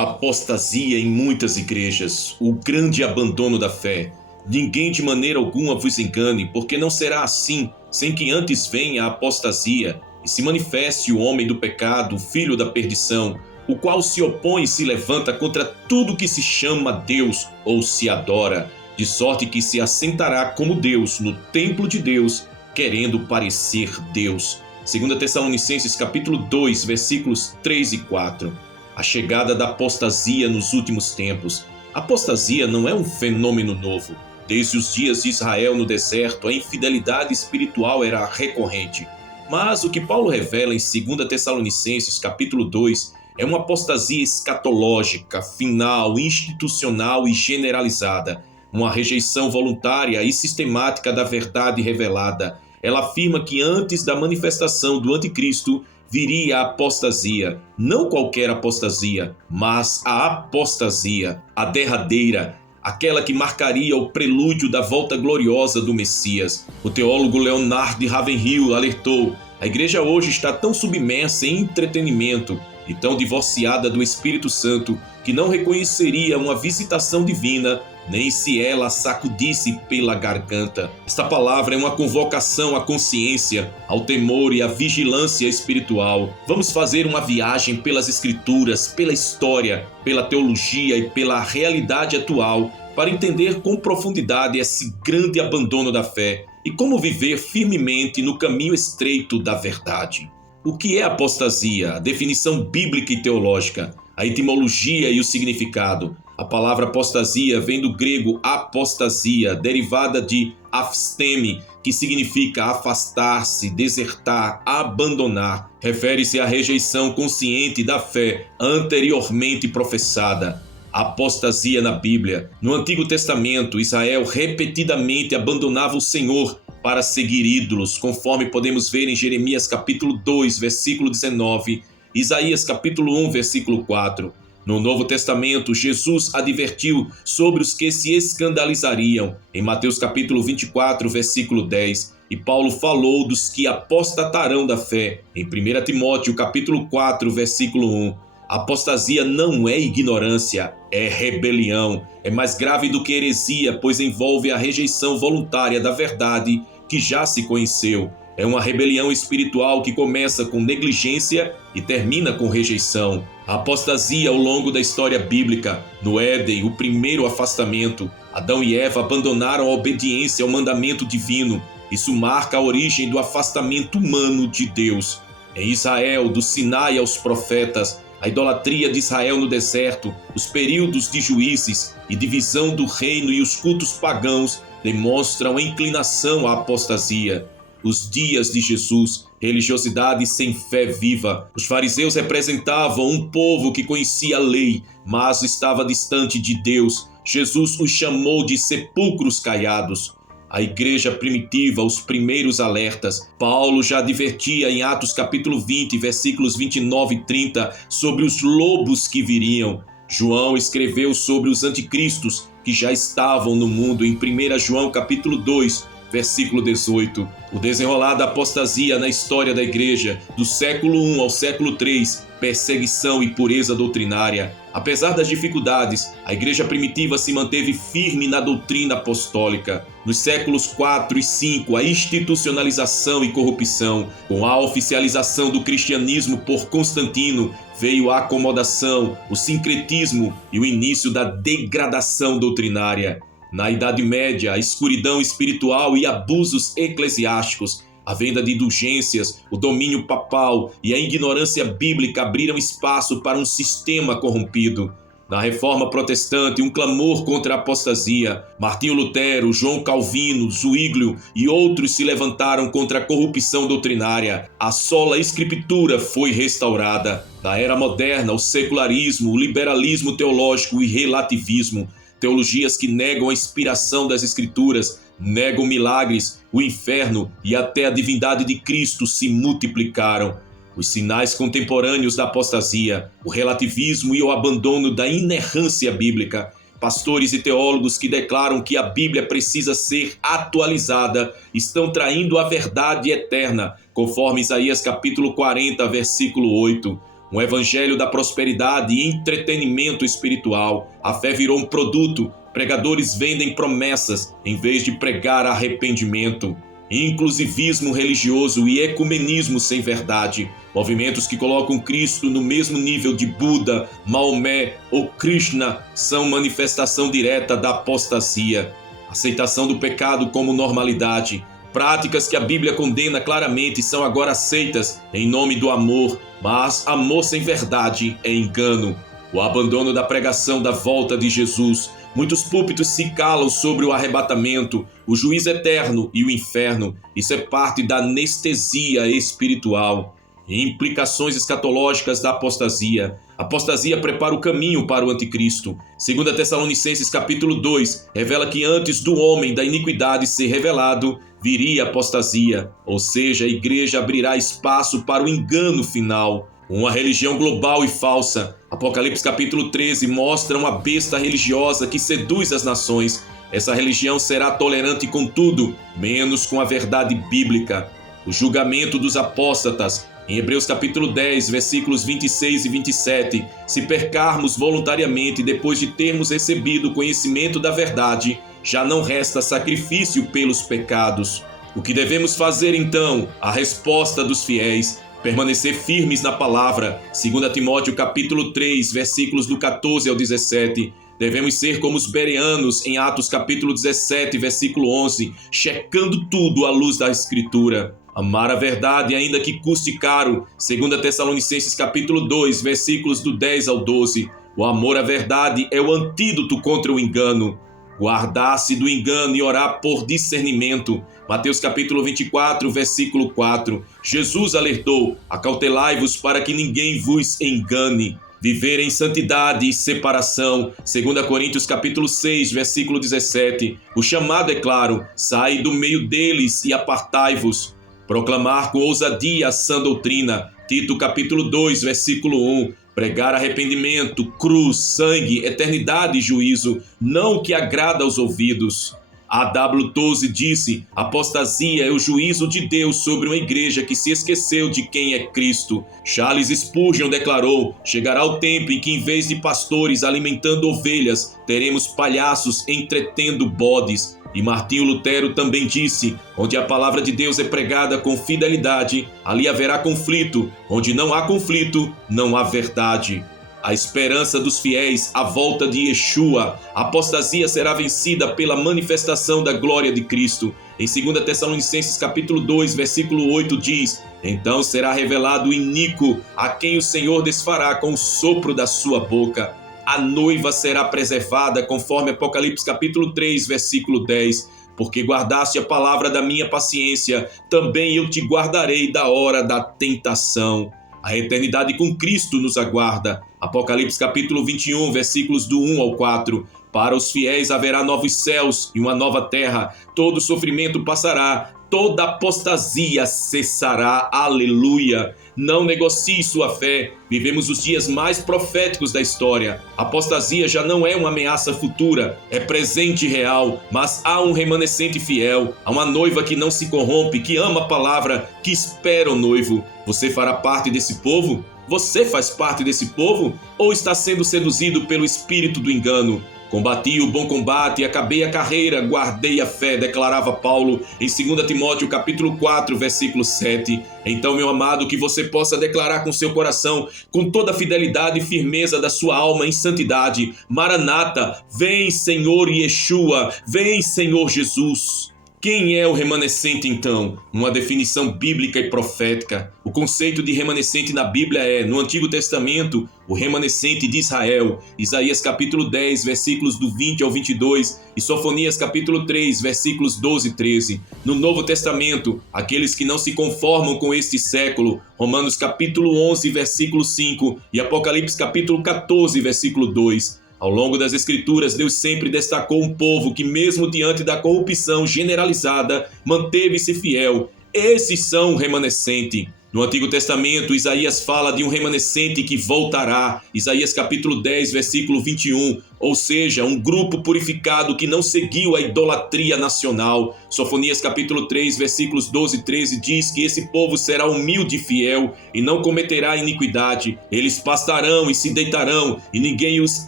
A apostasia em muitas igrejas, o grande abandono da fé. Ninguém de maneira alguma vos engane, porque não será assim, sem que antes venha a apostasia e se manifeste o homem do pecado, o filho da perdição, o qual se opõe e se levanta contra tudo que se chama Deus ou se adora, de sorte que se assentará como Deus no templo de Deus, querendo parecer Deus. 2 Tessalonicenses capítulo 2, versículos 3 e 4. A chegada da apostasia nos últimos tempos. A apostasia não é um fenômeno novo. Desde os dias de Israel no deserto, a infidelidade espiritual era recorrente. Mas o que Paulo revela em 2 Tessalonicenses capítulo 2 é uma apostasia escatológica, final, institucional e generalizada. Uma rejeição voluntária e sistemática da verdade revelada. Ela afirma que antes da manifestação do anticristo viria a apostasia, não qualquer apostasia, mas a apostasia, a derradeira, aquela que marcaria o prelúdio da volta gloriosa do Messias. O teólogo Leonard Ravenhill alertou: a igreja hoje está tão submersa em entretenimento e tão divorciada do Espírito Santo que não reconheceria uma visitação divina nem se ela a sacudisse pela garganta. Esta palavra é uma convocação à consciência, ao temor e à vigilância espiritual. Vamos fazer uma viagem pelas Escrituras, pela história, pela teologia e pela realidade atual para entender com profundidade esse grande abandono da fé e como viver firmemente no caminho estreito da verdade. O que é apostasia? A definição bíblica e teológica, a etimologia e o significado. A palavra apostasia vem do grego apostasia, derivada de afsteme, que significa afastar-se, desertar, abandonar. Refere-se à rejeição consciente da fé anteriormente professada. A apostasia na Bíblia. No Antigo Testamento, Israel repetidamente abandonava o Senhor para seguir ídolos, conforme podemos ver em Jeremias capítulo 2, versículo 19, Isaías capítulo 1, versículo 4. No Novo Testamento, Jesus advertiu sobre os que se escandalizariam, em Mateus capítulo 24, versículo 10, e Paulo falou dos que apostatarão da fé, em 1 Timóteo capítulo 4, versículo 1. A apostasia não é ignorância, é rebelião. É mais grave do que heresia, pois envolve a rejeição voluntária da verdade que já se conheceu. É uma rebelião espiritual que começa com negligência e termina com rejeição. A apostasia ao longo da história bíblica. No Éden, o primeiro afastamento. Adão e Eva abandonaram a obediência ao mandamento divino. Isso marca a origem do afastamento humano de Deus. Em Israel, do Sinai aos profetas, a idolatria de Israel no deserto, os períodos de juízes e divisão do reino e os cultos pagãos demonstram a inclinação à apostasia. Os dias de Jesus, religiosidade sem fé viva. Os fariseus representavam um povo que conhecia a lei, mas estava distante de Deus. Jesus os chamou de sepulcros caiados. A igreja primitiva, os primeiros alertas. Paulo já advertia em Atos capítulo 20, versículos 29 e 30, sobre os lobos que viriam. João escreveu sobre os anticristos que já estavam no mundo em 1 João capítulo 2, versículo 18. O desenrolar da apostasia na história da igreja, do século I ao século III, perseguição e pureza doutrinária. Apesar das dificuldades, a igreja primitiva se manteve firme na doutrina apostólica. Nos séculos IV e V, a institucionalização e corrupção. Com a oficialização do cristianismo por Constantino, veio a acomodação, o sincretismo e o início da degradação doutrinária. Na Idade Média, a escuridão espiritual e abusos eclesiásticos, a venda de indulgências, o domínio papal e a ignorância bíblica abriram espaço para um sistema corrompido. Na Reforma Protestante, um clamor contra a apostasia. Martinho Lutero, João Calvino, Zwinglio e outros se levantaram contra a corrupção doutrinária. A sola escritura foi restaurada. Na era moderna, o secularismo, o liberalismo teológico e relativismo, teologias que negam a inspiração das Escrituras, negam milagres, o inferno e até a divindade de Cristo se multiplicaram. Os sinais contemporâneos da apostasia, o relativismo e o abandono da inerrância bíblica. Pastores e teólogos que declaram que a Bíblia precisa ser atualizada estão traindo a verdade eterna, conforme Isaías capítulo 40, versículo 8. um evangelho da prosperidade e entretenimento espiritual. A fé virou um produto. Pregadores vendem promessas em vez de pregar arrependimento. Inclusivismo religioso e ecumenismo sem verdade. Movimentos que colocam Cristo no mesmo nível de Buda, Maomé ou Krishna são manifestação direta da apostasia. Aceitação do pecado como normalidade. Práticas que a Bíblia condena claramente são agora aceitas em nome do amor, mas amor sem verdade é engano. O abandono da pregação da volta de Jesus. Muitos púlpitos se calam sobre o arrebatamento, o juízo eterno e o inferno. Isso é parte da anestesia espiritual. Implicações escatológicas da apostasia. A apostasia prepara o caminho para o anticristo. 2 Tessalonicenses capítulo 2 revela que antes do homem da iniquidade ser revelado, viria a apostasia, ou seja, a igreja abrirá espaço para o engano final. Uma religião global e falsa. Apocalipse capítulo 13 mostra uma besta religiosa que seduz as nações. Essa religião será tolerante com tudo, menos com a verdade bíblica. O julgamento dos apóstatas. Em Hebreus capítulo 10, versículos 26 e 27, se pecarmos voluntariamente depois de termos recebido o conhecimento da verdade, já não resta sacrifício pelos pecados. O que devemos fazer então? A resposta dos fiéis. Permanecer firmes na palavra. 2 Timóteo capítulo 3, versículos do 14 ao 17. Devemos ser como os bereanos em Atos capítulo 17, versículo 11, checando tudo à luz da Escritura. Amar a verdade ainda que custe caro. 2 Tessalonicenses capítulo 2, versículos do 10 ao 12. O amor à verdade é o antídoto contra o engano. Guardar-se do engano e orar por discernimento. Mateus capítulo 24, versículo 4. Jesus alertou: acautelai-vos para que ninguém vos engane. Viver em santidade e separação. 2 Coríntios capítulo 6, versículo 17. O chamado é claro: sai do meio deles e apartai-vos. Proclamar com ousadia a sã doutrina. Tito capítulo 2, versículo 1. Pregar arrependimento, cruz, sangue, eternidade e juízo, não o que agrada aos ouvidos. A.W. Tozer disse: apostasia é o juízo de Deus sobre uma igreja que se esqueceu de quem é Cristo. Charles Spurgeon declarou: chegará o tempo em que, em vez de pastores alimentando ovelhas, teremos palhaços entretendo bodes. E Martinho Lutero também disse: onde a palavra de Deus é pregada com fidelidade, ali haverá conflito. Onde não há conflito, não há verdade. A esperança dos fiéis, a volta de Yeshua. A apostasia será vencida pela manifestação da glória de Cristo. Em 2 Tessalonicenses capítulo 2, versículo 8 diz: então será revelado o iníquo, a quem o Senhor desfará com o sopro da sua boca. A noiva será preservada, conforme Apocalipse capítulo 3, versículo 10. Porque guardaste a palavra da minha paciência, também eu te guardarei da hora da tentação. A eternidade com Cristo nos aguarda. Apocalipse capítulo 21, versículos do 1 ao 4. Para os fiéis haverá novos céus e uma nova terra. Todo sofrimento passará, toda apostasia cessará. Aleluia! Não negocie sua fé. Vivemos os dias mais proféticos da história. A apostasia já não é uma ameaça futura, é presente e real, mas há um remanescente fiel, há uma noiva que não se corrompe, que ama a palavra, que espera o noivo. Você fará parte desse povo? Você faz parte desse povo? Ou está sendo seduzido pelo espírito do engano? Combati o bom combate, acabei a carreira, guardei a fé, declarava Paulo em 2 Timóteo capítulo 4, versículo 7. Então, meu amado, que você possa declarar com seu coração, com toda a fidelidade e firmeza da sua alma em santidade: Maranata, vem Senhor Yeshua, vem Senhor Jesus. Quem é o remanescente, então? Uma definição bíblica e profética. O conceito de remanescente na Bíblia é, no Antigo Testamento, o remanescente de Israel. Isaías capítulo 10, versículos do 20 ao 22, e Sofonias capítulo 3, versículos 12 e 13. No Novo Testamento, aqueles que não se conformam com este século. Romanos capítulo 11, versículo 5, e Apocalipse capítulo 14, versículo 2. Ao longo das Escrituras, Deus sempre destacou um povo que, mesmo diante da corrupção generalizada, manteve-se fiel. Esses são o remanescente. No Antigo Testamento, Isaías fala de um remanescente que voltará. Isaías capítulo 10, versículo 21. Ou seja, um grupo purificado que não seguiu a idolatria nacional. Sofonias capítulo 3, versículos 12 e 13 diz que esse povo será humilde e fiel e não cometerá iniquidade. Eles pastarão e se deitarão e ninguém os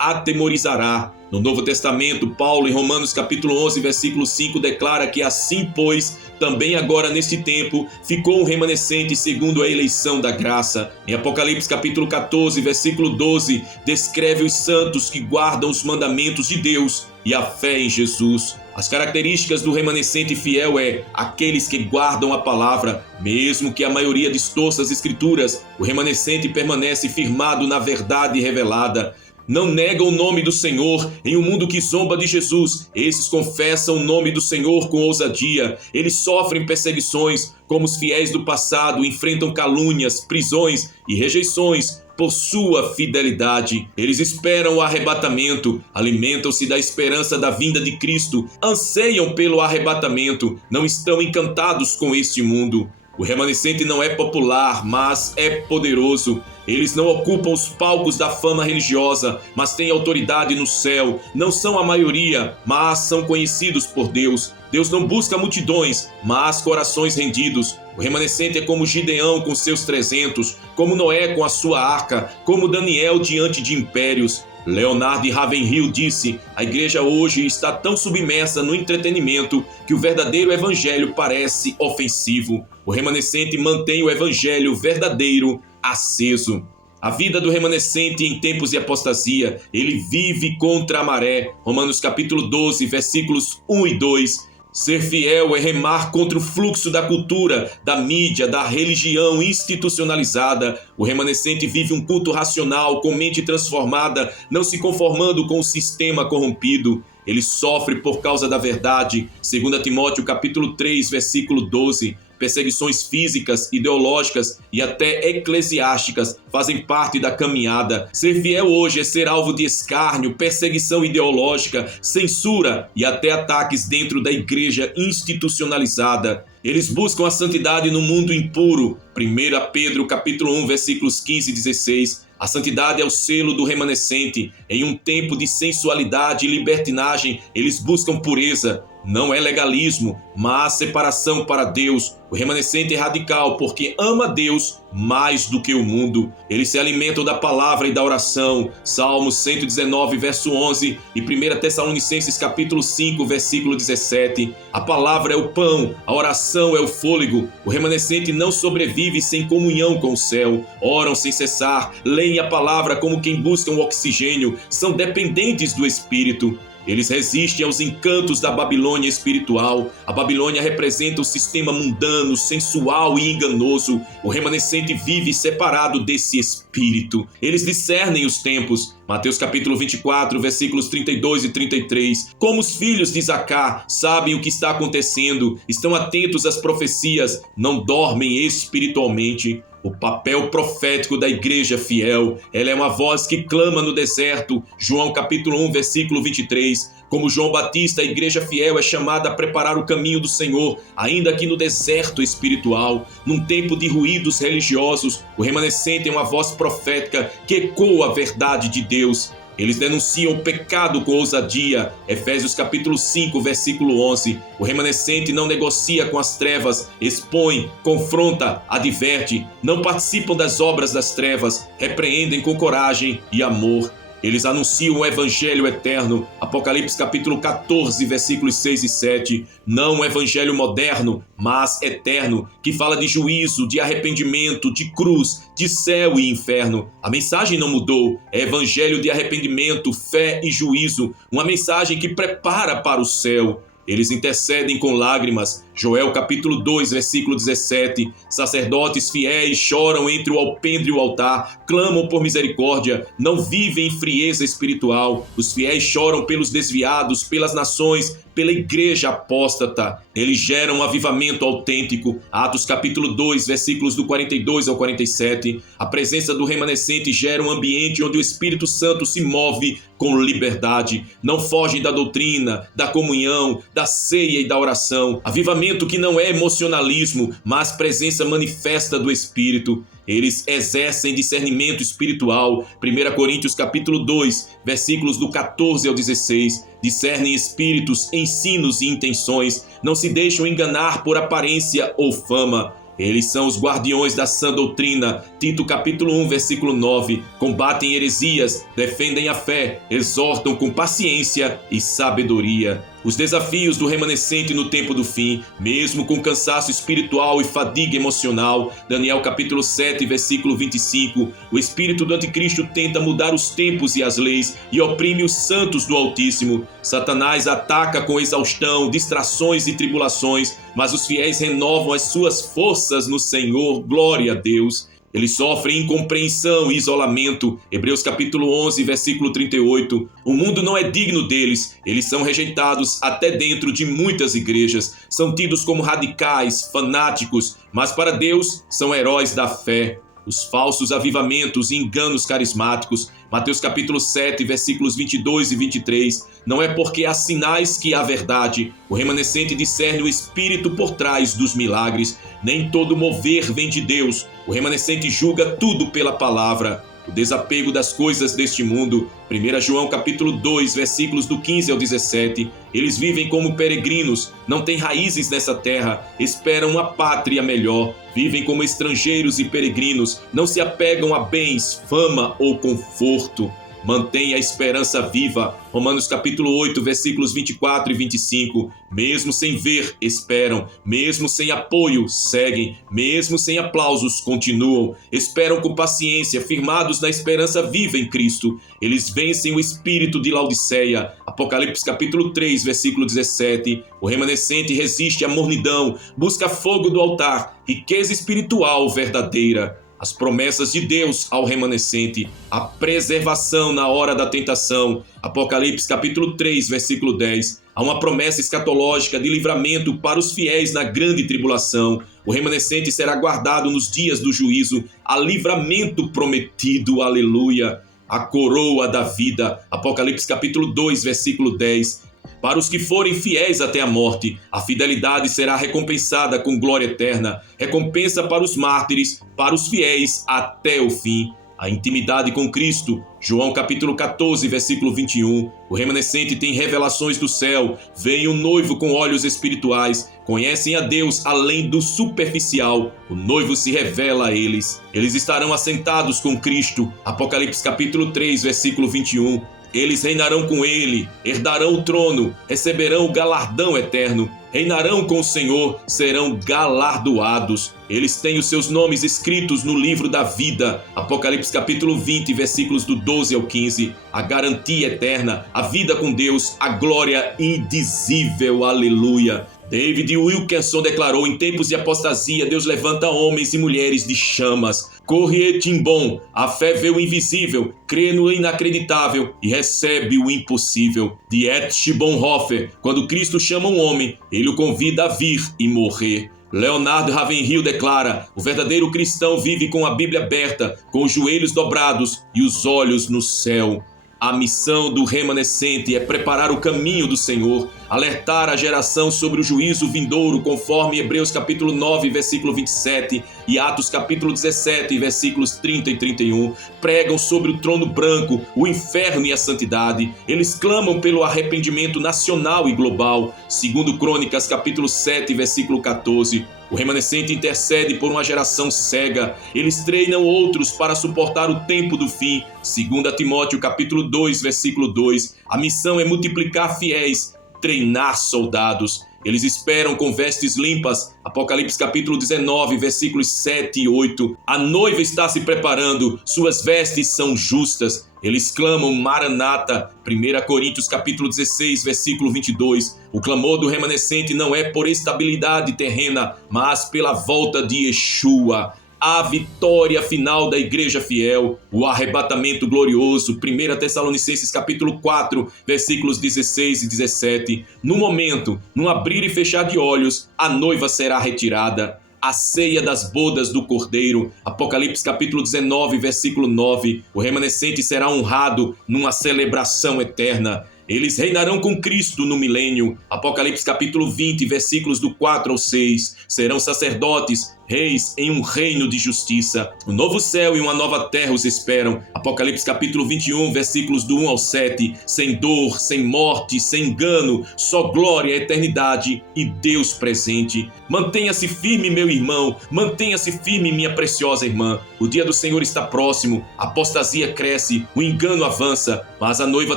atemorizará. No Novo Testamento, Paulo, em Romanos capítulo 11, versículo 5, declara que assim, pois, também agora neste tempo, ficou um remanescente segundo a eleição da graça. Em Apocalipse capítulo 14, versículo 12, descreve os santos que guardam os mandamentos de Deus e a fé em Jesus. As características do remanescente fiel é aqueles que guardam a palavra, mesmo que a maioria distorça as escrituras. O remanescente permanece firmado na verdade revelada. Não negam o nome do Senhor em um mundo que zomba de Jesus. Esses confessam o nome do Senhor com ousadia. Eles sofrem perseguições, como os fiéis do passado enfrentam calúnias, prisões e rejeições por sua fidelidade. Eles esperam o arrebatamento, alimentam-se da esperança da vinda de Cristo, anseiam pelo arrebatamento, não estão encantados com este mundo. O remanescente não é popular, mas é poderoso. Eles não ocupam os palcos da fama religiosa, mas têm autoridade no céu. Não são a maioria, mas são conhecidos por Deus. Deus não busca multidões, mas corações rendidos. O remanescente é como Gideão com seus 300, como Noé com a sua arca, como Daniel diante de impérios. Leonard Ravenhill disse: a igreja hoje está tão submersa no entretenimento que o verdadeiro evangelho parece ofensivo. O remanescente mantém o evangelho verdadeiro aceso. A vida do remanescente em tempos de apostasia, ele vive contra a maré. Romanos capítulo 12, versículos 1 e 2. Ser fiel é remar contra o fluxo da cultura, da mídia, da religião institucionalizada. O remanescente vive um culto racional, com mente transformada, não se conformando com o sistema corrompido. Ele sofre por causa da verdade. 2 Timóteo capítulo 3, versículo 12. Perseguições físicas, ideológicas e até eclesiásticas fazem parte da caminhada. Ser fiel hoje é ser alvo de escárnio, perseguição ideológica, censura e até ataques dentro da igreja institucionalizada. Eles buscam a santidade no mundo impuro. 1 Pedro capítulo 1, versículos 15 e 16. A santidade é o selo do remanescente. Em um tempo de sensualidade e libertinagem, eles buscam pureza. Não é legalismo, mas separação para Deus. O remanescente é radical porque ama Deus mais do que o mundo. Eles se alimentam da palavra e da oração. Salmos 119, verso 11 e 1 Tessalonicenses capítulo 5, versículo 17. A palavra é o pão, a oração é o fôlego. O remanescente não sobrevive sem comunhão com o céu. Oram sem cessar, leem a palavra como quem busca um oxigênio. São dependentes do Espírito. Eles resistem aos encantos da Babilônia espiritual. A Babilônia representa um sistema mundano, sensual e enganoso. O remanescente vive separado desse espírito. Eles discernem os tempos. Mateus capítulo 24, versículos 32 e 33. Como os filhos de Zacá sabem o que está acontecendo, estão atentos às profecias, não dormem espiritualmente. O papel profético da igreja fiel, ela é uma voz que clama no deserto. João capítulo 1, versículo 23. Como João Batista, a igreja fiel é chamada a preparar o caminho do Senhor, ainda que no deserto espiritual. Num tempo de ruídos religiosos, o remanescente é uma voz profética que ecoa a verdade de Deus. Eles denunciam o pecado com ousadia. Efésios capítulo 5, versículo 11. O remanescente não negocia com as trevas, expõe, confronta, adverte. Não participam das obras das trevas, repreendem com coragem e amor. Eles anunciam o evangelho eterno. Apocalipse capítulo 14, versículos 6 e 7. Não um evangelho moderno, mas eterno, que fala de juízo, de arrependimento, de cruz, de céu e inferno. A mensagem não mudou. É evangelho de arrependimento, fé e juízo. Uma mensagem que prepara para o céu. Eles intercedem com lágrimas. Joel capítulo 2, versículo 17. Sacerdotes fiéis choram entre o alpendre e o altar, clamam por misericórdia, não vivem em frieza espiritual. Os fiéis choram pelos desviados, pelas nações, pela igreja apóstata. Eles geram um avivamento autêntico. Atos capítulo 2, versículos do 42 ao 47. A presença do remanescente gera um ambiente onde o Espírito Santo se move com liberdade. Não fogem da doutrina, da comunhão, da ceia e da oração. Avivamento que não é emocionalismo, mas presença manifesta do Espírito. Eles exercem discernimento espiritual. 1 Coríntios capítulo 2, versículos do 14 ao 16. Discernem espíritos, ensinos e intenções. Não se deixam enganar por aparência ou fama. Eles são os guardiões da sã doutrina. Tito capítulo 1, versículo 9. Combatem heresias, defendem a fé, exortam com paciência e sabedoria. Os desafios do remanescente no tempo do fim, mesmo com cansaço espiritual e fadiga emocional. Daniel capítulo 7, versículo 25. O espírito do anticristo tenta mudar os tempos e as leis e oprime os santos do Altíssimo. Satanás ataca com exaustão, distrações e tribulações, mas os fiéis renovam as suas forças no Senhor. Glória a Deus. Eles sofrem incompreensão e isolamento. Hebreus capítulo 11, versículo 38. O mundo não é digno deles. Eles são rejeitados até dentro de muitas igrejas. São tidos como radicais, fanáticos, mas para Deus são heróis da fé. Os falsos avivamentos e enganos carismáticos. Mateus capítulo 7, versículos 22 e 23. Não é porque há sinais que há verdade. O remanescente discerne o Espírito por trás dos milagres. Nem todo mover vem de Deus. O remanescente julga tudo pela palavra. O desapego das coisas deste mundo. 1 João capítulo 2, versículos do 15 ao 17. Eles vivem como peregrinos, não têm raízes nessa terra, esperam uma pátria melhor. Vivem como estrangeiros e peregrinos, não se apegam a bens, fama ou conforto. Mantém a esperança viva. Romanos capítulo 8, versículos 24 e 25. Mesmo sem ver, esperam. Mesmo sem apoio, seguem. Mesmo sem aplausos, continuam. Esperam com paciência, firmados na esperança viva em Cristo. Eles vencem o espírito de Laodiceia. Apocalipse capítulo 3, versículo 17. O remanescente resiste à mornidão, busca fogo do altar, riqueza espiritual verdadeira. As promessas de Deus ao remanescente, a preservação na hora da tentação. Apocalipse capítulo 3, versículo 10. Há uma promessa escatológica de livramento para os fiéis na grande tribulação. O remanescente será guardado nos dias do juízo. Há livramento prometido, aleluia. A coroa da vida. Apocalipse capítulo 2, versículo 10. Para os que forem fiéis até a morte, a fidelidade será recompensada com glória eterna. Recompensa para os mártires, para os fiéis até o fim. A intimidade com Cristo. João capítulo 14, versículo 21. O remanescente tem revelações do céu. Vem o noivo com olhos espirituais. Conhecem a Deus além do superficial. O noivo se revela a eles. Eles estarão assentados com Cristo. Apocalipse capítulo 3, versículo 21. Eles reinarão com ele, herdarão o trono, receberão o galardão eterno, reinarão com o Senhor, serão galardoados. Eles têm os seus nomes escritos no livro da vida. Apocalipse capítulo 20, versículos do 12 ao 15. A garantia eterna, a vida com Deus, a glória indizível. Aleluia. David Wilkerson declarou: em tempos de apostasia, Deus levanta homens e mulheres de chamas. Corrie Timbom, a fé vê o invisível, crê no inacreditável e recebe o impossível. Dietrich Bonhoeffer, quando Cristo chama um homem, ele o convida a vir e morrer. Leonard Ravenhill declara: o verdadeiro cristão vive com a Bíblia aberta, com os joelhos dobrados e os olhos no céu. A missão do remanescente é preparar o caminho do Senhor, alertar a geração sobre o juízo vindouro, conforme Hebreus capítulo 9, versículo 27 e Atos capítulo 17, versículos 30 e 31. Pregam sobre o trono branco, o inferno e a santidade. Eles clamam pelo arrependimento nacional e global, segundo Crônicas capítulo 7, versículo 14. O remanescente intercede por uma geração cega. Eles treinam outros para suportar o tempo do fim. 2 Timóteo capítulo 2, versículo 2. A missão é multiplicar fiéis, treinar soldados. Eles esperam com vestes limpas. Apocalipse capítulo 19, versículos 7 e 8. A noiva está se preparando, suas vestes são justas. Eles clamam Maranata. 1 Coríntios capítulo 16, versículo 22. O clamor do remanescente não é por estabilidade terrena, mas pela volta de Yeshua. a vitória final da igreja fiel, o arrebatamento glorioso. 1 Tessalonicenses capítulo 4, versículos 16 e 17. No momento, num abrir e fechar de olhos, a noiva será retirada. A ceia das bodas do Cordeiro, Apocalipse capítulo 19, versículo 9. O remanescente será honrado numa celebração eterna. Eles reinarão com Cristo no milênio. Apocalipse capítulo 20, versículos do 4 ao 6. Serão sacerdotes, reis em um reino de justiça. Um novo céu e uma nova terra os esperam. Apocalipse capítulo 21, versículos do 1 ao 7. Sem dor, sem morte, sem engano, só glória, eternidade e Deus presente. Mantenha-se firme, meu irmão. Mantenha-se firme, minha preciosa irmã. O dia do Senhor está próximo. A apostasia cresce, o engano avança, mas a noiva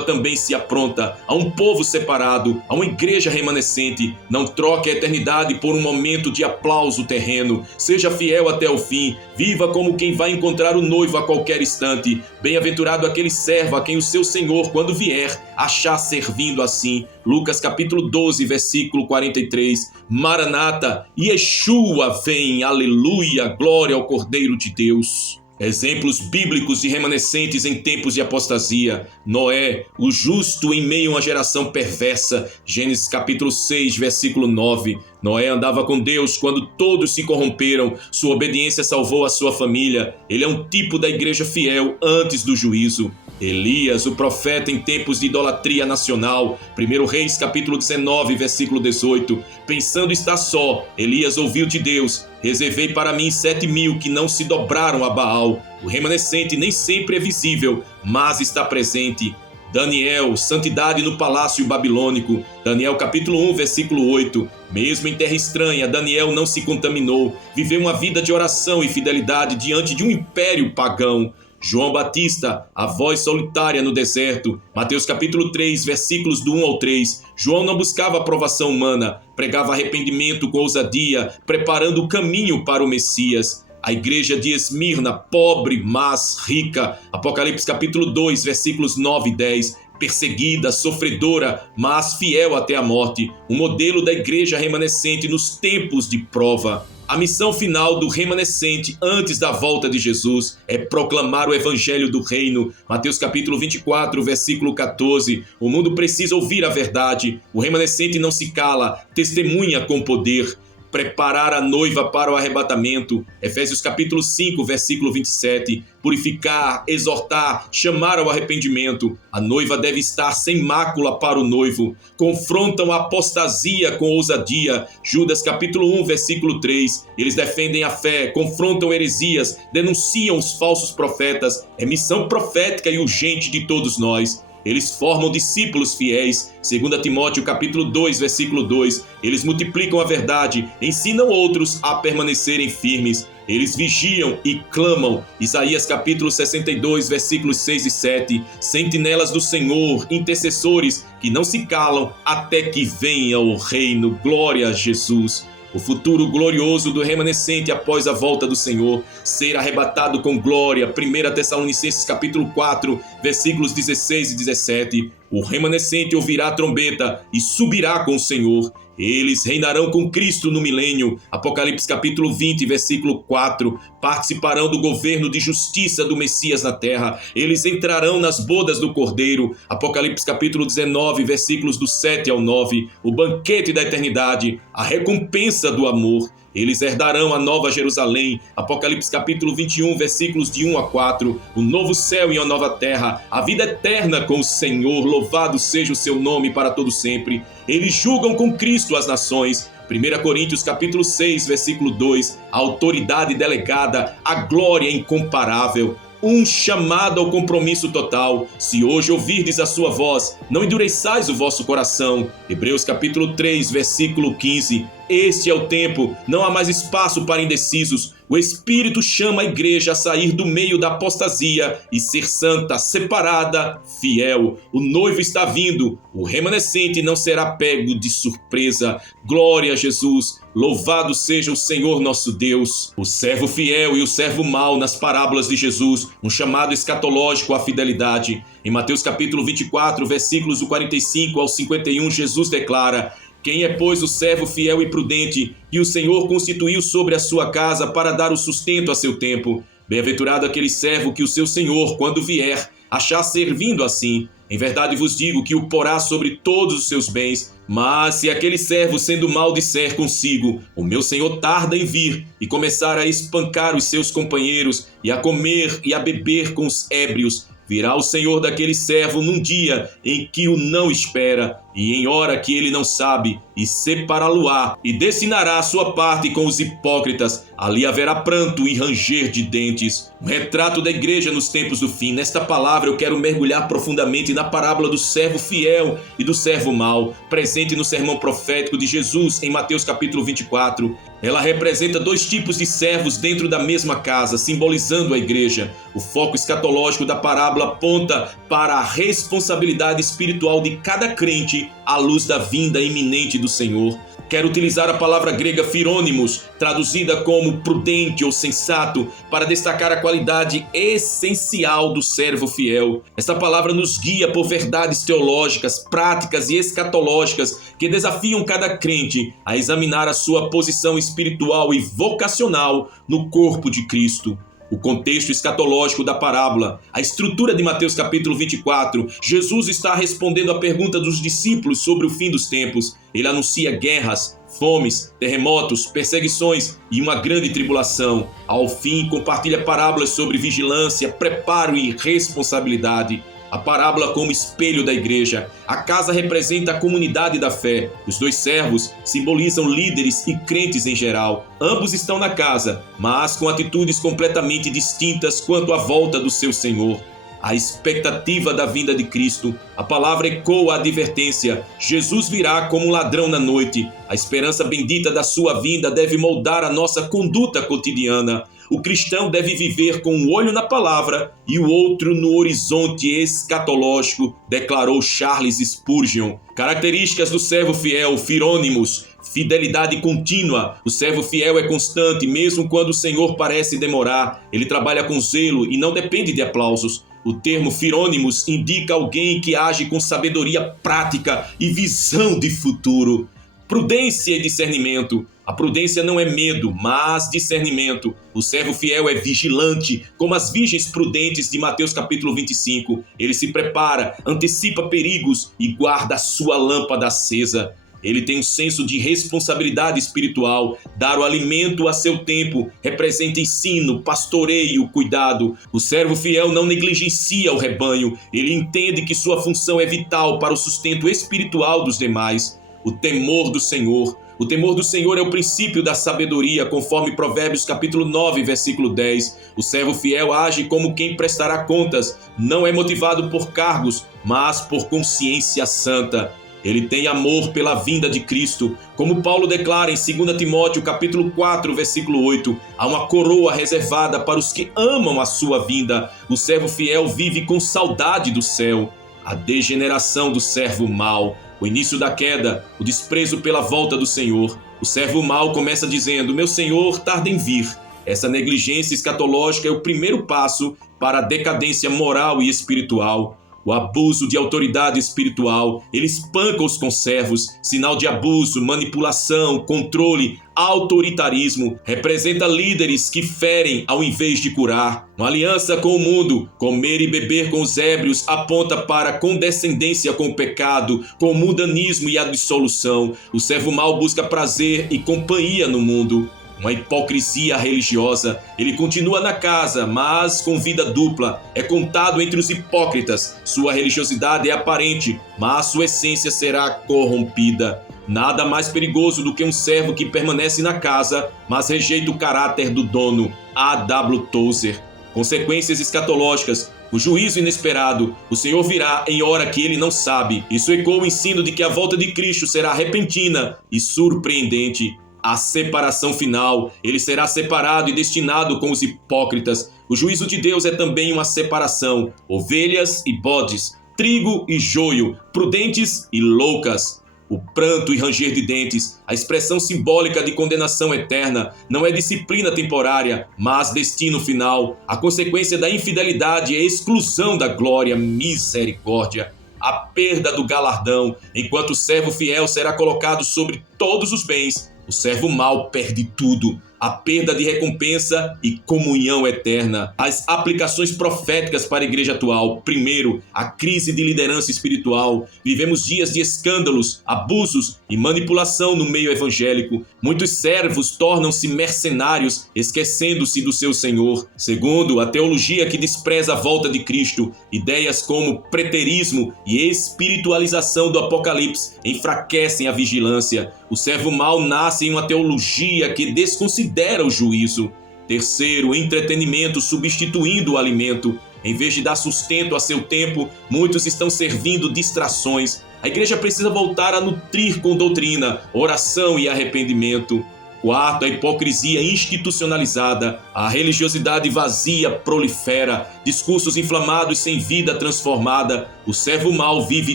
também se apronta. Há um povo separado, há uma igreja remanescente. Não troque a eternidade por um momento de aplauso terreno. Seja fiel até o fim. Viva como quem vai encontrar o noivo a qualquer instante. Bem-aventurado aquele servo a quem o seu Senhor, quando vier, achar servindo assim. Lucas capítulo 12, versículo 43. Maranata, Yeshua vem, aleluia, glória ao Cordeiro de Deus. Exemplos bíblicos de remanescentes em tempos de apostasia. Noé, o justo em meio a uma geração perversa. Gênesis capítulo 6, versículo 9. Noé andava com Deus quando todos se corromperam. Sua obediência salvou a sua família. Ele é um tipo da igreja fiel antes do juízo. Elias, o profeta em tempos de idolatria nacional. 1 Reis capítulo 19, versículo 18. Pensando estar só, Elias ouviu de Deus: reservei para mim 7.000 que não se dobraram a Baal. O remanescente nem sempre é visível, mas está presente. Daniel, santidade no palácio babilônico. Daniel capítulo 1, versículo 8. Mesmo em terra estranha, Daniel não se contaminou. Viveu uma vida de oração e fidelidade diante de um império pagão. João Batista, a voz solitária no deserto. Mateus capítulo 3, versículos do 1 ao 3. João não buscava aprovação humana, pregava arrependimento com ousadia, preparando o caminho para o Messias. A igreja de Esmirna, pobre, mas rica. Apocalipse capítulo 2, versículos 9 e 10. Perseguida, sofredora, mas fiel até a morte. O modelo da igreja remanescente nos tempos de prova. A missão final do remanescente antes da volta de Jesus é proclamar o evangelho do reino. Mateus capítulo 24, versículo 14. O mundo precisa ouvir a verdade. O remanescente não se cala, testemunha com poder. Preparar a noiva para o arrebatamento. Efésios capítulo 5, versículo 27. Purificar, exortar, chamar ao arrependimento. A noiva deve estar sem mácula para o noivo. Confrontam a apostasia com ousadia. Judas capítulo 1, versículo 3. Eles defendem a fé, confrontam heresias, denunciam os falsos profetas. É missão profética e urgente de todos nós. Eles formam discípulos fiéis. 2 Timóteo capítulo 2, versículo 2. Eles multiplicam a verdade, ensinam outros a permanecerem firmes. Eles vigiam e clamam. Isaías capítulo 62, versículos 6 e 7. Sentinelas do Senhor, intercessores que não se calam até que venha o reino. Glória a Jesus. O futuro glorioso do remanescente após a volta do Senhor, ser arrebatado com glória. 1 Tessalonicenses capítulo 4, versículos 16 e 17. O remanescente ouvirá a trombeta e subirá com o Senhor. Eles reinarão com Cristo no milênio. Apocalipse capítulo 20, versículo 4. Participarão do governo de justiça do Messias na terra. Eles entrarão nas bodas do Cordeiro. Apocalipse capítulo 19, versículos do 7 ao 9. O banquete da eternidade, a recompensa do amor. Eles herdarão a nova Jerusalém. Apocalipse capítulo 21, versículos de 1 a 4. O novo céu e a nova terra. A vida eterna com o Senhor. Louvado seja o seu nome para todo sempre. Eles julgam com Cristo as nações. 1 Coríntios capítulo 6, versículo 2. A autoridade delegada. A glória incomparável. Um chamado ao compromisso total. Se hoje ouvirdes a sua voz, não endureçais o vosso coração. Hebreus capítulo 3, versículo 15. Este é o tempo, não há mais espaço para indecisos. O Espírito chama a igreja a sair do meio da apostasia e ser santa, separada, fiel. O noivo está vindo, o remanescente não será pego de surpresa. Glória a Jesus, louvado seja o Senhor nosso Deus. O servo fiel e o servo mau nas parábolas de Jesus, um chamado escatológico à fidelidade. Em Mateus capítulo 24, versículos do 45 ao 51, Jesus declara: Quem é, pois, o servo fiel e prudente que o Senhor constituiu sobre a sua casa para dar o sustento a seu tempo? Bem-aventurado aquele servo que o seu Senhor, quando vier, achar servindo assim. Em verdade vos digo que o porá sobre todos os seus bens. Mas se aquele servo, sendo mau, disser consigo: o meu senhor tarda em vir, e começar a espancar os seus companheiros, e a comer e a beber com os ébrios, virá o senhor daquele servo num dia em que o não espera, e em hora que ele não sabe, e separá-lo-á, e destinará a sua parte com os hipócritas. Ali haverá pranto e ranger de dentes. Um retrato da igreja nos tempos do fim. Nesta palavra eu quero mergulhar profundamente na parábola do servo fiel e do servo mau, presente no sermão profético de Jesus em Mateus capítulo 24. Ela representa dois tipos de servos dentro da mesma casa, simbolizando a igreja. O foco escatológico da parábola aponta para a responsabilidade espiritual de cada crente à luz da vinda iminente do Senhor. Quero utilizar a palavra grega firônimos, traduzida como prudente ou sensato, para destacar a qualidade essencial do servo fiel. Esta palavra nos guia por verdades teológicas, práticas e escatológicas que desafiam cada crente a examinar a sua posição espiritual e vocacional no corpo de Cristo. O contexto escatológico da parábola, a estrutura de Mateus capítulo 24, Jesus está respondendo à pergunta dos discípulos sobre o fim dos tempos. Ele anuncia guerras, fomes, terremotos, perseguições e uma grande tribulação. Ao fim, compartilha parábolas sobre vigilância, preparo e responsabilidade. A parábola como espelho da igreja. A casa representa a comunidade da fé. Os dois servos simbolizam líderes e crentes em geral. Ambos estão na casa, mas com atitudes completamente distintas quanto à volta do seu Senhor. A expectativa da vinda de Cristo. A palavra ecoa a advertência: Jesus virá como um ladrão na noite. A esperança bendita da sua vinda deve moldar a nossa conduta cotidiana. O cristão deve viver com um olho na palavra e o outro no horizonte escatológico, declarou Charles Spurgeon. Características do servo fiel, firônimos: fidelidade contínua. O servo fiel é constante, mesmo quando o Senhor parece demorar. Ele trabalha com zelo e não depende de aplausos. O termo firônimos indica alguém que age com sabedoria prática e visão de futuro. Prudência e discernimento. A prudência não é medo, mas discernimento. O servo fiel é vigilante, como as virgens prudentes de Mateus capítulo 25. Ele se prepara, antecipa perigos e guarda a sua lâmpada acesa. Ele tem um senso de responsabilidade espiritual. Dar o alimento a seu tempo representa ensino, pastoreio, cuidado. O servo fiel não negligencia o rebanho. Ele entende que sua função é vital para o sustento espiritual dos demais. O temor do Senhor. O temor do Senhor é o princípio da sabedoria, conforme Provérbios capítulo 9, versículo 10. O servo fiel age como quem prestará contas. Não é motivado por cargos, mas por consciência santa. Ele tem amor pela vinda de Cristo. Como Paulo declara em 2 Timóteo capítulo 4, versículo 8, há uma coroa reservada para os que amam a sua vinda. O servo fiel vive com saudade do céu. A degeneração do servo mau. O início da queda, o desprezo pela volta do Senhor. O servo mau começa dizendo: meu Senhor tarda em vir. Essa negligência escatológica é o primeiro passo para a decadência moral e espiritual. O abuso de autoridade espiritual, ele espanca os conservos, sinal de abuso, manipulação, controle, autoritarismo, representa líderes que ferem ao invés de curar. Uma aliança com o mundo, comer e beber com os ébrios, aponta para a condescendência com o pecado, com o mundanismo e a dissolução. O servo mau busca prazer e companhia no mundo. Uma hipocrisia religiosa. Ele continua na casa, mas com vida dupla. É contado entre os hipócritas. Sua religiosidade é aparente, mas sua essência será corrompida. Nada mais perigoso do que um servo que permanece na casa, mas rejeita o caráter do dono. A.W. Tozer. Consequências escatológicas. O juízo inesperado. O Senhor virá em hora que ele não sabe. Isso ecoa o ensino de que a volta de Cristo será repentina e surpreendente. A separação final. Ele será separado e destinado com os hipócritas. O juízo de Deus é também uma separação. Ovelhas e bodes, trigo e joio, prudentes e loucas. O pranto e ranger de dentes, a expressão simbólica de condenação eterna, não é disciplina temporária, mas destino final. A consequência da infidelidade é a exclusão da glória, misericórdia. a perda do galardão. Enquanto o servo fiel será colocado sobre todos os bens, o servo mau perde tudo, a perda de recompensa e comunhão eterna. As aplicações proféticas para a igreja atual. Primeiro, a crise de liderança espiritual. Vivemos dias de escândalos, abusos e manipulação no meio evangélico. Muitos servos tornam-se mercenários, esquecendo-se do seu Senhor. Segundo, a teologia que despreza a volta de Cristo. Ideias como preterismo e espiritualização do Apocalipse enfraquecem a vigilância. O servo mau nasce em uma teologia que desconsidera o juízo. Terceiro, entretenimento substituindo o alimento. Em vez de dar sustento a seu tempo, muitos estão servindo distrações. A igreja precisa voltar a nutrir com doutrina, oração e arrependimento. Quarto, a hipocrisia institucionalizada. A religiosidade vazia prolifera. Discursos inflamados sem vida transformada. O servo mau vive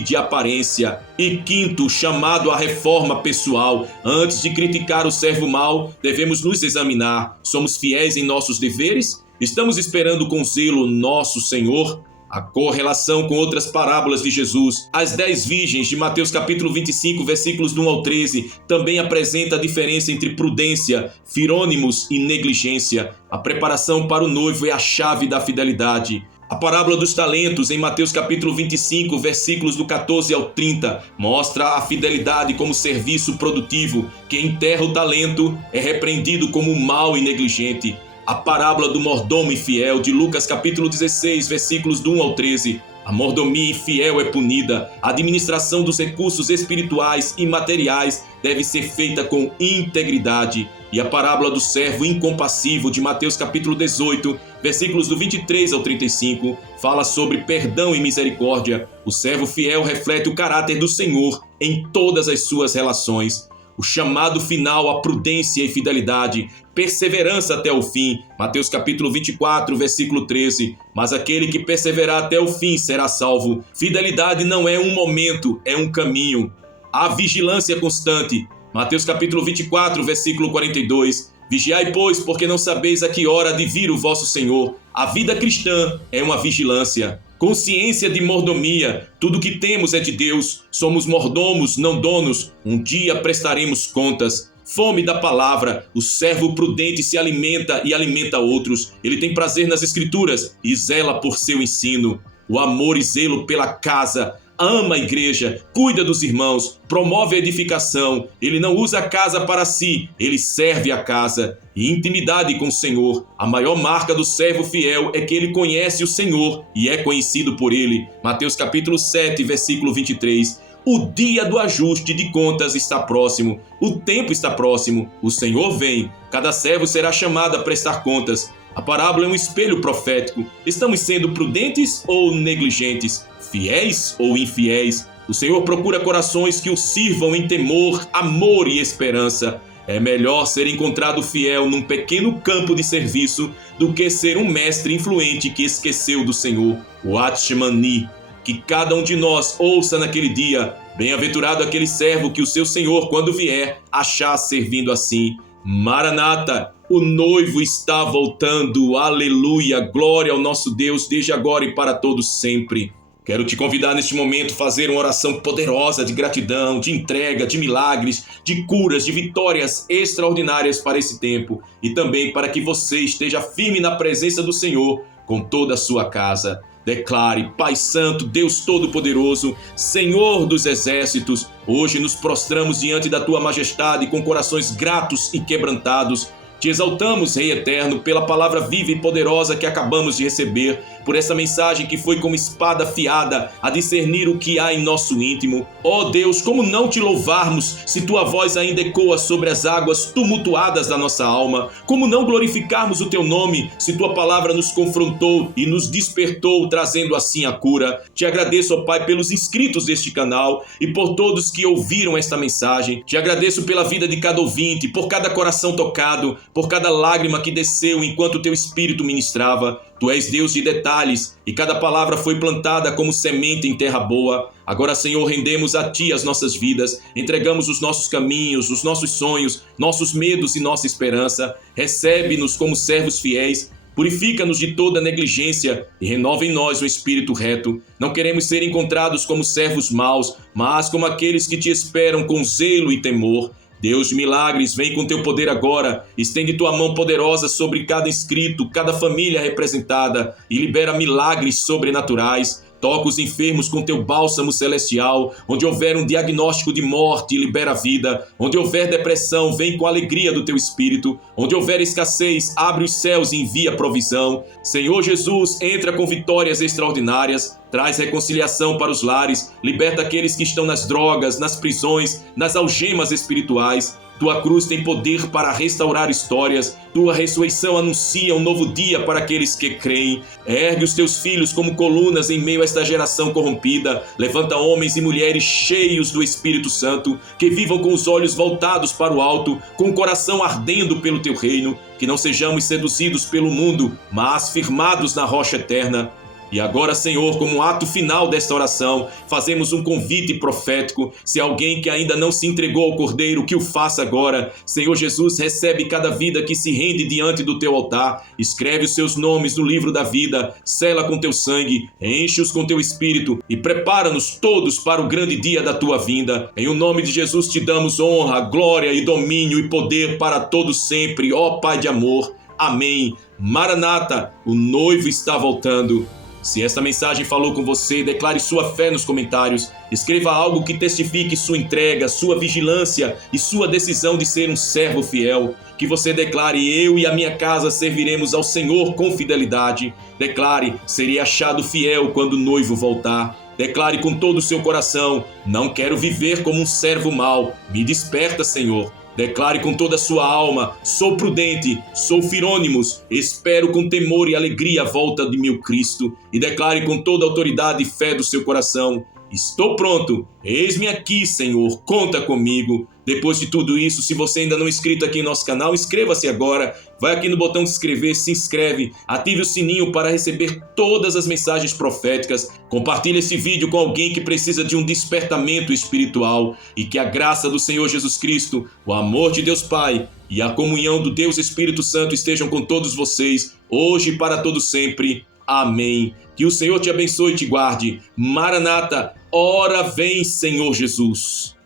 de aparência. E quinto, chamado à reforma pessoal. Antes de criticar o servo mau, devemos nos examinar. Somos fiéis em nossos deveres? Estamos esperando com zelo nosso Senhor? A correlação com outras parábolas de Jesus. As 10 virgens de Mateus capítulo 25, versículos 1 ao 13, também apresenta a diferença entre prudência, firônimos e negligência. A preparação para o noivo é a chave da fidelidade. A parábola dos talentos, em Mateus capítulo 25, versículos do 14 ao 30, mostra a fidelidade como serviço produtivo. Quem enterra o talento é repreendido como mau e negligente. A parábola do mordomo infiel, de Lucas capítulo 16, versículos do 1 ao 13. A mordomia infiel é punida. A administração dos recursos espirituais e materiais deve ser feita com integridade. E a parábola do servo incompassível, de Mateus capítulo 18, versículos do 23 ao 35, fala sobre perdão e misericórdia. O servo fiel reflete o caráter do Senhor em todas as suas relações. O chamado final à prudência e fidelidade, perseverança até o fim. Mateus capítulo 24, versículo 13. Mas aquele que perseverar até o fim será salvo. Fidelidade não é um momento, é um caminho. A vigilância constante. Mateus capítulo 24, versículo 42. Vigiai, pois, porque não sabeis a que hora há de vir o vosso Senhor. A vida cristã é uma vigilância. Consciência de mordomia. Tudo que temos é de Deus. Somos mordomos, não donos. Um dia prestaremos contas. Fome da palavra. O servo prudente se alimenta e alimenta outros. Ele tem prazer nas escrituras e zela por seu ensino. O amor e zelo pela casa. Ama a igreja, cuida dos irmãos, promove a edificação. Ele não usa a casa para si, ele serve a casa. E intimidade com o Senhor. A maior marca do servo fiel é que ele conhece o Senhor e é conhecido por ele. Mateus capítulo 7, versículo 23. O dia do ajuste de contas está próximo. O tempo está próximo. O Senhor vem. Cada servo será chamado a prestar contas. A parábola é um espelho profético. Estamos sendo prudentes ou negligentes? Fiéis ou infiéis? O Senhor procura corações que o sirvam em temor, amor e esperança. É melhor ser encontrado fiel num pequeno campo de serviço do que ser um mestre influente que esqueceu do Senhor. Watchmani. Que cada um de nós ouça naquele dia: bem-aventurado aquele servo que o seu Senhor, quando vier, achar servindo assim. Maranata, o noivo está voltando. Aleluia, glória ao nosso Deus, desde agora e para todos sempre. Quero te convidar neste momento a fazer uma oração poderosa de gratidão, de entrega, de milagres, de curas, de vitórias extraordinárias para esse tempo e também para que você esteja firme na presença do Senhor com toda a sua casa. Declare: Pai Santo, Deus Todo-Poderoso, Senhor dos Exércitos, hoje nos prostramos diante da Tua Majestade com corações gratos e quebrantados. Te exaltamos, Rei Eterno, pela palavra viva e poderosa que acabamos de receber, por essa mensagem que foi como espada afiada a discernir o que há em nosso íntimo. Ó Deus, como não te louvarmos se tua voz ainda ecoa sobre as águas tumultuadas da nossa alma? Como não glorificarmos o teu nome se tua palavra nos confrontou e nos despertou, trazendo assim a cura? Te agradeço, ó Pai, pelos inscritos deste canal e por todos que ouviram esta mensagem. Te agradeço pela vida de cada ouvinte, por cada coração tocado, por cada lágrima que desceu enquanto o teu Espírito ministrava. Tu és Deus de detalhes e cada palavra foi plantada como semente em terra boa. Agora, Senhor, rendemos a Ti as nossas vidas, entregamos os nossos caminhos, os nossos sonhos, nossos medos e nossa esperança. Recebe-nos como servos fiéis. Purifica-nos de toda negligência e renova em nós um espírito reto. Não queremos ser encontrados como servos maus, mas como aqueles que te esperam com zelo e temor. Deus de milagres, vem com teu poder agora, estende tua mão poderosa sobre cada inscrito, cada família representada e libera milagres sobrenaturais. Toca os enfermos com teu bálsamo celestial. Onde houver um diagnóstico de morte, libera vida. Onde houver depressão, vem com a alegria do teu espírito. Onde houver escassez, abre os céus e envia provisão. Senhor Jesus, entra com vitórias extraordinárias. Traz reconciliação para os lares. Liberta aqueles que estão nas drogas, nas prisões, nas algemas espirituais. Tua cruz tem poder para restaurar histórias. Tua ressurreição anuncia um novo dia para aqueles que creem. Ergue os teus filhos como colunas em meio a esta geração corrompida. Levanta homens e mulheres cheios do Espírito Santo, que vivam com os olhos voltados para o alto, com o coração ardendo pelo teu reino. Que não sejamos seduzidos pelo mundo, mas firmados na rocha eterna. E agora, Senhor, como ato final desta oração, fazemos um convite profético. Se alguém que ainda não se entregou ao Cordeiro, que o faça agora. Senhor Jesus, recebe cada vida que se rende diante do teu altar. Escreve os seus nomes no livro da vida. Sela com teu sangue, enche-os com teu espírito e prepara-nos todos para o grande dia da tua vinda. Em o nome de Jesus te damos honra, glória e domínio e poder para todos sempre, ó Pai de amor. Amém. Maranata, o noivo está voltando. Se esta mensagem falou com você, declare sua fé nos comentários. Escreva algo que testifique sua entrega, sua vigilância e sua decisão de ser um servo fiel. Que você declare: eu e a minha casa serviremos ao Senhor com fidelidade. Declare: serei achado fiel quando o noivo voltar. Declare com todo o seu coração: não quero viver como um servo mau. Me desperta, Senhor. Declare com toda a sua alma: sou prudente, sou Firônimos, espero com temor e alegria a volta de meu Cristo. E declare com toda a autoridade e fé do seu coração: estou pronto, eis-me aqui, Senhor, conta comigo. Depois de tudo isso, se você ainda não é inscrito aqui em nosso canal, inscreva-se agora. Vai aqui no botão de inscrever, se inscreve, ative o sininho para receber todas as mensagens proféticas. Compartilhe esse vídeo com alguém que precisa de um despertamento espiritual. E que a graça do Senhor Jesus Cristo, o amor de Deus Pai e a comunhão do Deus Espírito Santo estejam com todos vocês, hoje e para todo sempre. Amém. Que o Senhor te abençoe e te guarde. Maranata, ora vem, Senhor Jesus.